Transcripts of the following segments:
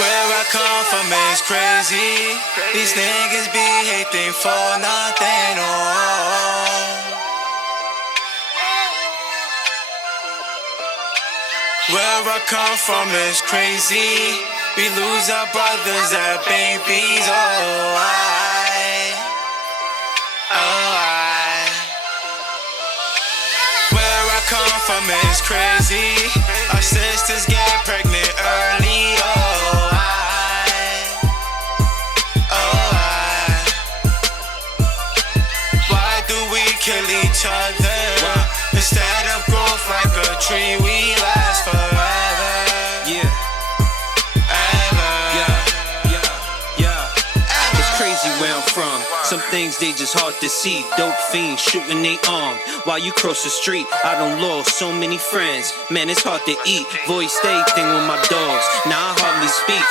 Where I come from is crazy. These niggas be hating for nothing. Where I come from is crazy. We lose our brothers as babies. Where I come from is crazy. Our sisters get pregnant early. Why do we kill each other? Instead of growth like a tree, we last forever. Yeah. It's crazy where I'm from. Some things they just hard to see. Dope fiends shooting they arm while you cross the street. I done lost so many friends. Man, it's hard to eat. Voice everything with my dogs. Now I hardly speak.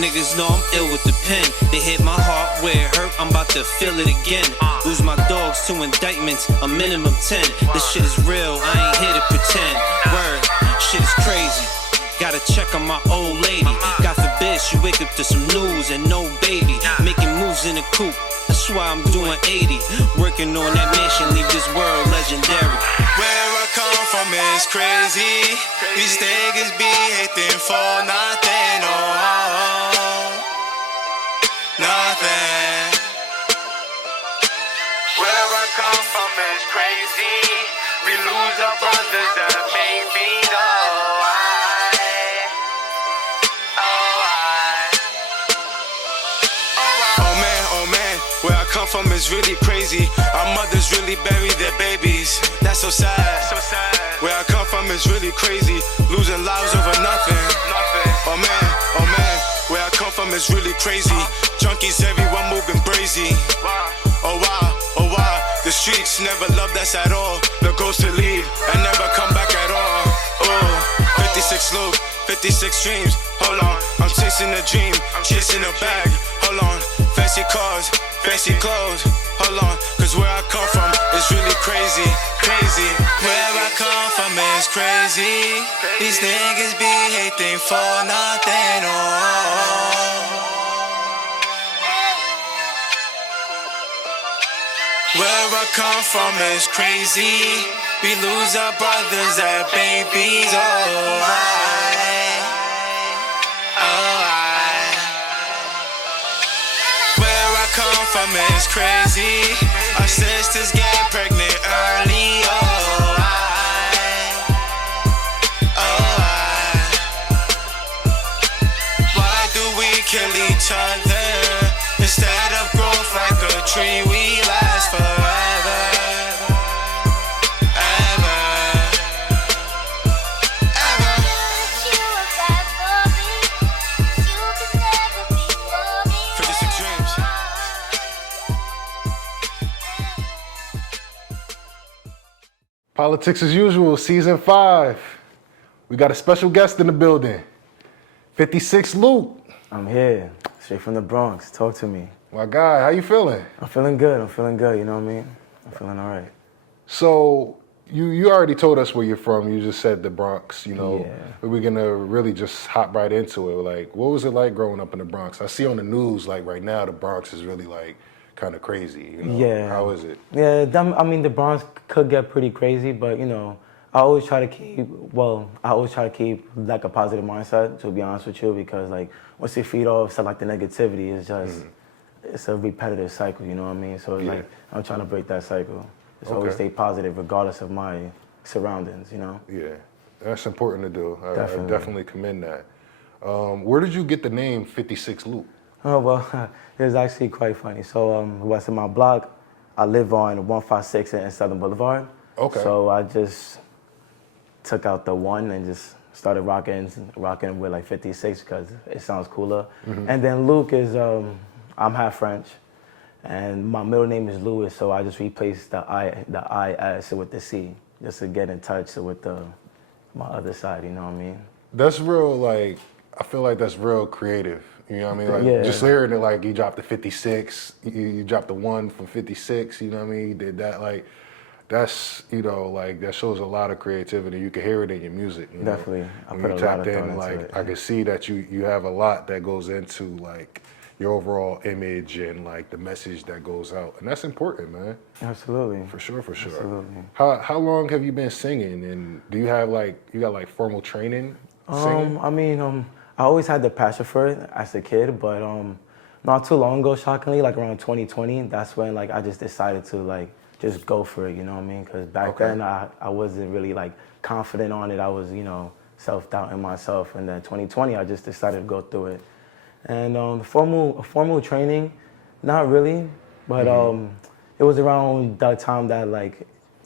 Niggas know I'm ill with the pen. They hit my heart where it hurt, I'm about to feel it again. Lose my dogs to indictments, a minimum 10. This shit is real, I ain't here to pretend. Word, shit is crazy. Gotta check on my old lady. God forbid she wake up to some news and no baby. Making moves in the coop, that's why I'm doing 80. Working on that mission, leave this world legendary. Where I come from is crazy. These niggas be hating for nothing. Nothing. Where I come from is crazy. We lose our brothers and babies. Oh man, where I come from is really crazy. Our mothers really bury their babies. That's so sad. Where I come from is really crazy. Losing lives over nothing. Oh man, where I come from is really crazy. Junkies, everyone moving brazy. Oh wow, the streets never loved us at all. The ghosts to leave and never come back at all. Oh, 56 Luke, 56 dreams. Hold on, I'm chasing a dream, chasing a bag. Hold on, fancy cars, fancy clothes. Hold on, cause where I come from is really crazy. Where I come from is crazy. These niggas be hating for nothing. Where I come from is crazy. We lose our brothers as babies. Where I come from is crazy. Our sisters get pregnant early. Why do we kill each other? Instead of growth like a tree, we last forever. Politics as usual, season 5. We got a special guest in the building. 56 Luke. I'm here, straight from the Bronx. Talk to me. My guy, how you feeling? I'm feeling good, you know what I mean? I'm feeling all right. So, you already told us where you're from. You just said the Bronx, you know. Yeah. But we're gonna really just hop right into it. Like, what was it like growing up in the Bronx? I see on the news, like right now, the Bronx is really like kind of crazy, you know? Yeah. How is it? Yeah, the Bronx could get pretty crazy, but you know, I always try to keep like a positive mindset, to be honest with you, because like once you feed off stuff like the negativity, it's just, it's a repetitive cycle, you know what I mean? So it's like, I'm trying to break that cycle. Just always stay positive regardless of my surroundings, you know? Yeah, that's important to do. I definitely commend that. Where did you get the name 56 Luke? Oh, well, it was actually quite funny. So, what's in my block, I live on 156 in Southern Boulevard. Okay. So I just took out the 1 and just started rocking with like 56 because it sounds cooler. And then Luke is, I'm half French, and my middle name is Louis, so I just replaced the I-S with the C, just to get in touch with my other side, you know what I mean? That's real, like, I feel like that's real creative. You know what I mean? Like, just hearing it, like, you dropped the 56, you dropped the 1 from 56, you know what I mean? You did that, like, that's, you know, like that shows a lot of creativity. You can hear it in your music. You Definitely. know? I When put you a lot tapped of thought in, into like it. I can see that you have a lot that goes into like your overall image and like the message that goes out, and that's important, man. Absolutely. For sure, for sure. Absolutely. How long have you been singing, and do you have like formal training singing? I mean, I always had the passion for it as a kid, but not too long ago, shockingly, like around 2020, that's when like I just decided to like just go for it, you know what I mean? Because back then I wasn't really like confident on it. I was, you know, self-doubting myself, and then 2020 I just decided to go through it. And formal training, not really, but it was around that time that like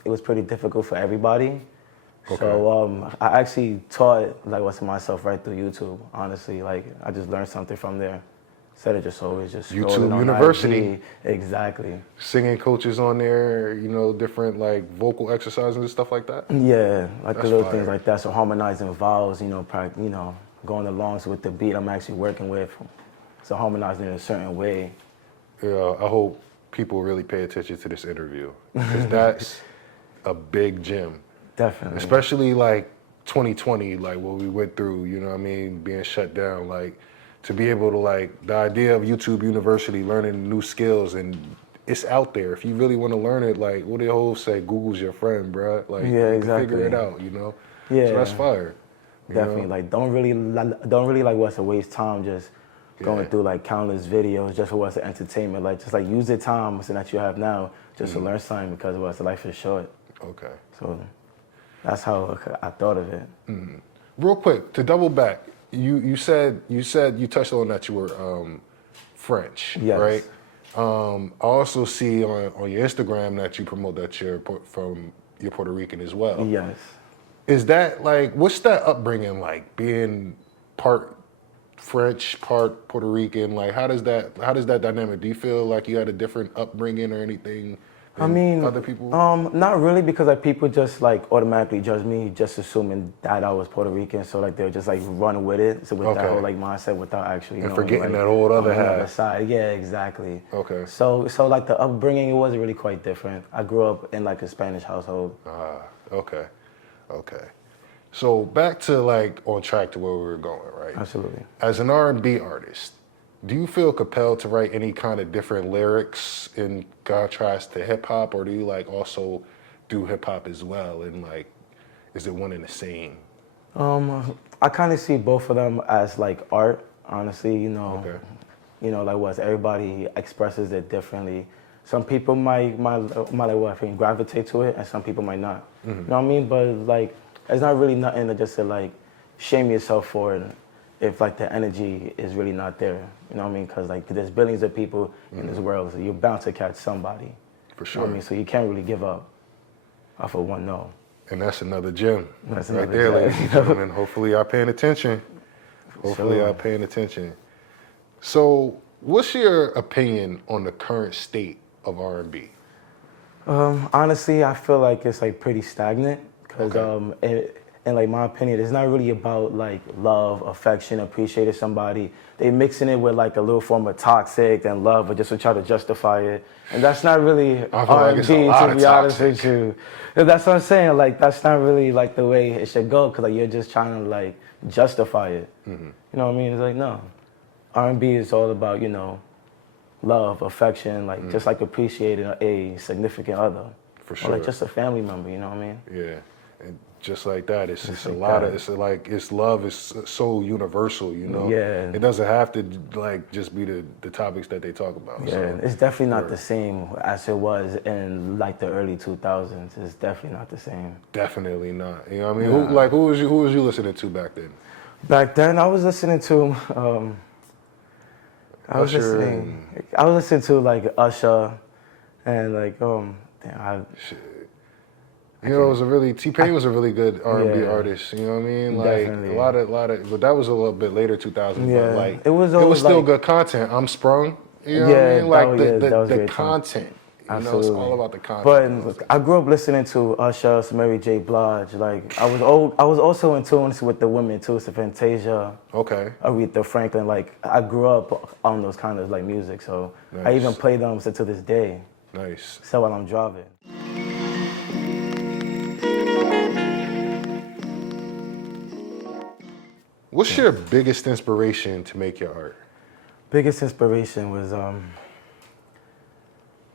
it was pretty difficult for everybody. Okay. So I actually taught like what's myself right through YouTube. Honestly, like I just learned something from there. Instead of just always just YouTube scrolling on University. IG. Exactly. Singing coaches on there, you know, different like vocal exercises and stuff like that. Yeah, like That's the little fire. things like that. So harmonizing vowels, you know, going along with the beat I'm actually working with. So harmonizing in a certain way. Yeah, I hope people really pay attention to this interview, because that's a big gem. Definitely. Especially like 2020, like what we went through, you know what I mean, being shut down, like to be able to like the idea of YouTube University, learning new skills, and it's out there. If you really want to learn it, like what they always say, Google's your friend, bruh. Like Yeah, you exactly. can figure it out, you know. Yeah. So that's fire. you Definitely, know? like don't really like what's a waste time just going through like countless videos just for what's entertainment. Like just like use the time so that you have now just to learn something, because what's life is short. Okay. So that's how I thought of it. Real quick, to double back, you said you touched on that you were French, Yes. right? I also see on your Instagram that you promote that you're Puerto Rican as well. Yes. Is that like, what's that upbringing like, being part French, part Puerto Rican? Like, how does that dynamic? Do you feel like you had a different upbringing or anything than other people? Not really, because like people just like automatically judge me, just assuming that I was Puerto Rican. So like they'll just like run with it, so with that whole like mindset without actually knowing, forgetting like, that whole other on the half. side. Yeah, exactly. Okay. So like the upbringing, it was really quite different. I grew up in like a Spanish household. Okay. So back to like on track to where we were going, right? Absolutely. As an R&B artist, do you feel compelled to write any kind of different lyrics in contrast to hip hop, or do you like also do hip hop as well, and like, is it one and the same? I kind of see both of them as like art, honestly. You know, Okay. you know, like what everybody expresses it differently. Some people might gravitate to it, and some people might not. You know what I mean? But like, it's not really nothing to just to like shame yourself for it if like the energy is really not there. You know what I mean? Because like there's billions of people in this world, so you're bound to catch somebody. For You sure. know what I mean? So you can't really give up off of one no. And that's another gem. That's right another there, gem. ladies and gentlemen. Hopefully y'all paying attention. So what's your opinion on the current state of R&B? Honestly, I feel like it's like pretty stagnant, because in like my opinion, it's not really about like love, affection, appreciating somebody. They mixing it with like a little form of toxic and love, but just to try to justify it, and that's not really R&B, to be honest with you. And that's what I'm saying. Like that's not really like the way it should go, because like you're just trying to like justify it. You know what I mean? It's like no, R&B is all about, you know, love, affection, like just like appreciating a significant other. For sure. Or like just a family member, you know what I mean? Yeah, and just like that, it's a like lot that. of, it's love is so universal, you know? Yeah. It doesn't have to like just be the topics that they talk about. Yeah, So, it's definitely not the same as it was in like the early 2000s. It's definitely not the same. definitely not. You know what I mean? Who was you listening to back then? Back then, I was listening to, I was listening to like Usher, and like You know, it was a really, T.P.A.U was a really good R&B Yeah. artist. You know what I mean? Like Definitely. a lot of, but that was a little bit later 2000s. Yeah. But like It was still like- good content. I'm Sprung. You know Yeah, what I mean? Like that was the great time. content. You know, it's all about the content. But I grew up listening to Usher, some Mary J. Blige. Like I was also in tune with the women too, so Fantasia, Okay. Aretha Franklin. Like I grew up on those kind of like music, so I Nice. even play them to this day. Nice. So while I'm driving. What's your biggest inspiration to make your art? Biggest inspiration was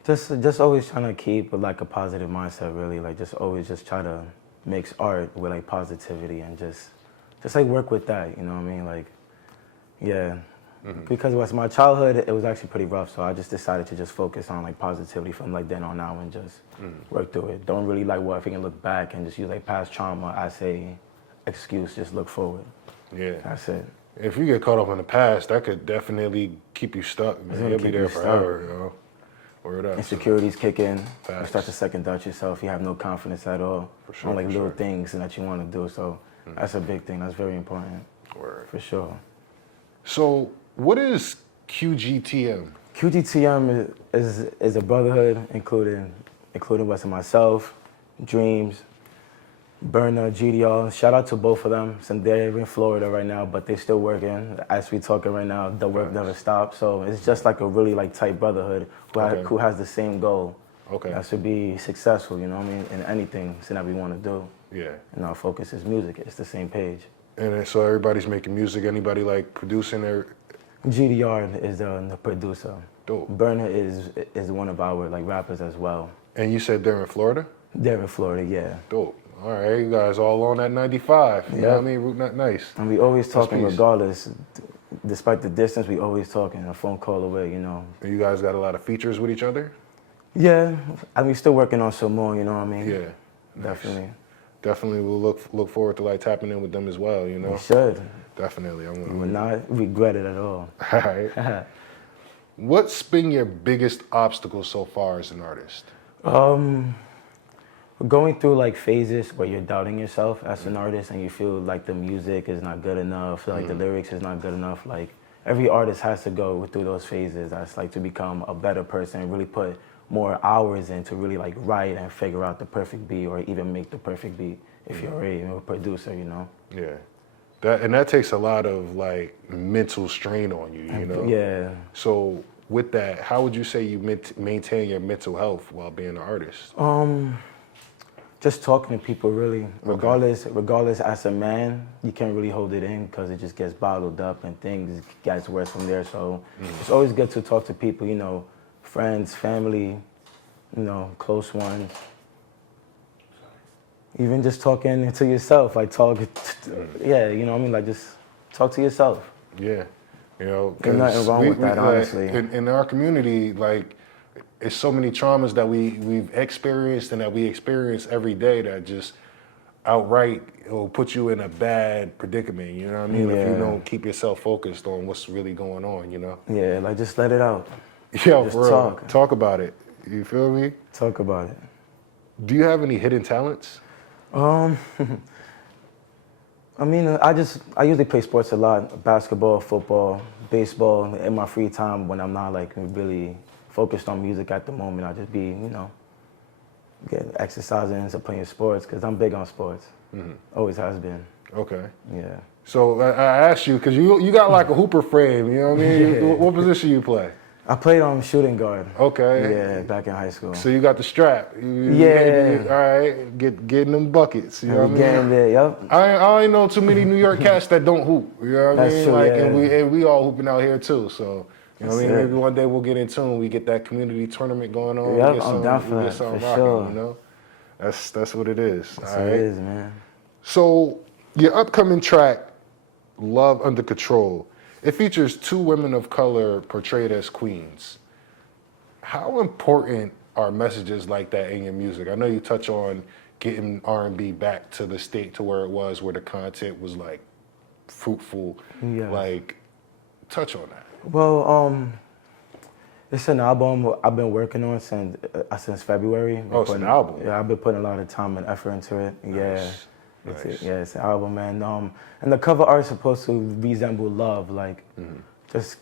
just always trying to keep like a positive mindset, really. Like just always just try to mix art with like positivity and just like work with that, you know what I mean? Like, yeah. Because it was my childhood, it was actually pretty rough, so I just decided to just focus on like positivity from like then on out and just work through it. Don't really like what if you can look back and just use like past trauma as a excuse, just look forward. Yeah. That's it. If you get caught up in the past, that could definitely keep you stuck, man. You'll be there forever, you know? Word up. Insecurities kick in. Facts. You start to second doubt yourself. You have no confidence at all. For sure, on like for little sure. things that you want to do. So that's a big thing. That's very important. Word. For sure. So, what is QGTM? QGTM is a brotherhood, including what's myself, Dreams, Burner, GDR. Shout out to both of them. Since they're in Florida right now, but they're still working. As we talking right now, the work never stops. So it's just like a really like tight brotherhood who has the same goal. Okay. That should be successful, you know what I mean, in anything that we want to do. Yeah. And our focus is music. It's the same page. And then, so everybody's making music. Anybody like producing their? GDR is the producer. Dope. Burner is one of our like rappers as well. And you said they're in Florida? They're in Florida, yeah. Dope. All right, you guys all on that 95. You know what I mean? Route not nice. And we always talking peace. regardless. Despite the distance, we always talking, a phone call away, you know. And you guys got a lot of features with each other? Yeah, and we still working on some more, you know what I mean? Yeah. Definitely. Nice. Definitely we'll look forward to like tapping in with them as well, you know? We should. Definitely. We will not regret it at all. All right. What's been your biggest obstacle so far as an artist? Going through like phases where you're doubting yourself as an artist and you feel like the music is not good enough, like the lyrics is not good enough. Like every artist has to go through those phases. That's like to become a better person and really put more hours in to really like write and figure out the perfect beat or even make the perfect beat if you're already a producer, you know? Yeah. That takes a lot of like mental strain on you, you know? Yeah. So with that, how would you say you maintain your mental health while being an artist? Just talking to people, really. Regardless, as a man, you can't really hold it in because it just gets bottled up and things gets worse from there. So it's always good to talk to people, you know, friends, family, you know, close ones. Even just talking to yourself, like yeah, you know what I mean? Like just talk to yourself. Yeah, you know, there's nothing wrong with that, honestly. In our community, like, it's so many traumas that we've experienced and that we experience every day that just outright will put you in a bad predicament, you know what I mean? Yeah. If you don't keep yourself focused on what's really going on, you know? Yeah, like just let it out. Yeah, just for real. talk. Talk about it. You feel me? Talk about it. Do you have any hidden talents? I mean, I usually play sports a lot, basketball, football, baseball. In my free time when I'm not like really focused on music at the moment, I just be, you know, exercising and playing sports because I'm big on sports. Always has been. Okay. Yeah. So I asked you, because you got like a hooper frame, you know what I mean? Yeah. What position you play? I played shooting guard. Okay. Yeah, back in high school. So you got the strap. Yeah. All right, getting them buckets. You know what I mean? Getting there, yep. I ain't know too many New York cats that don't hoop. You know what I That's mean? true, Like, yeah. and we all hooping out here too. So you know what I mean? That's it. Maybe one day we'll get in tune. We get that community tournament going on. Yep, we get I'm down for we that, get something for rocking, sure. You know, that's what it is. That's all what right? it is, man. So your upcoming track, Love Under Control, it features 2 women of color portrayed as queens. How important are messages like that in your music? I know you touch on getting R&B back to the state to where it was, where the content was like fruitful. Yeah. Like, touch on that. Well, it's an album I've been working on since February. Oh, it's an album? Yeah, I've been putting a lot of time and effort into it. Yeah. Nice. It's an album, man. And the cover art is supposed to resemble love, like just,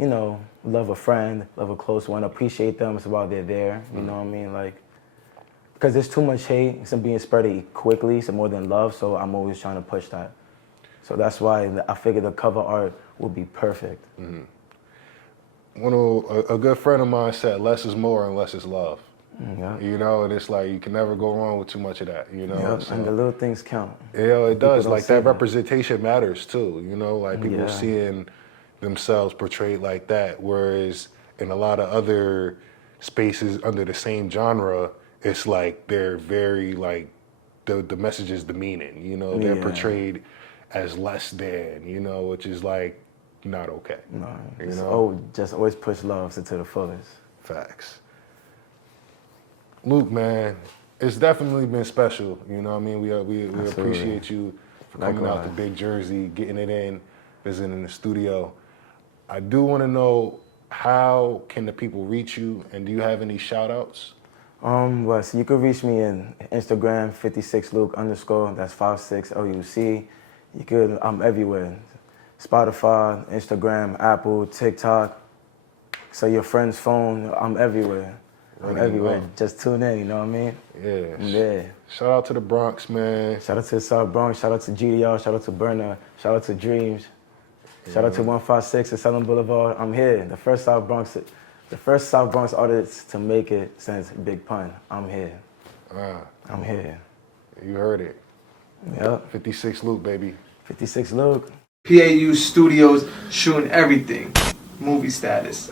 you know, love a friend, love a close one, appreciate them while they're there. You know what I mean? Like, because there's too much hate, it's being spread quickly, so more than love. So I'm always trying to push that. So that's why I figured the cover art will be perfect. A good friend of mine said, "Less is more and less is love." Yeah. You know, and it's like you can never go wrong with too much of that, you know. Yep. So, And the little things count. yeah, it does. don't Like see that that. representation matters too, you know, like people Yeah. seeing themselves portrayed like that. Whereas in a lot of other spaces under the same genre, it's like they're very like the message is demeaning, you know, they're Yeah. portrayed as less than, you know, which is like not okay. No, You just, know? just always push love to the fullest. Facts. Luke, man, it's definitely been special. You know what I mean? We Absolutely. appreciate you for coming out to Likewise. Big Jersey, getting it in, visiting the studio. I do want to know, how can the people reach you, and do you have any shout outs? Well, so you can reach me in Instagram, 56Luke_, that's 56LUC. You could, I'm everywhere. Spotify, Instagram, Apple, TikTok. So your friend's phone, I'm everywhere. I'm everywhere. Just tune in, you know what I mean? Yeah. Yeah. Shout out to the Bronx, man. Shout out to the South Bronx, shout out to GDR, shout out to Burner, shout out to Dreams. Shout out to 156 and Southern Boulevard. I'm here. The first South Bronx artist to make it since Big Pun. I'm here. I'm here. You heard it. Yep. 56 Luke, baby. 56 Luke. P.A.U Studios, shooting everything. Movie status.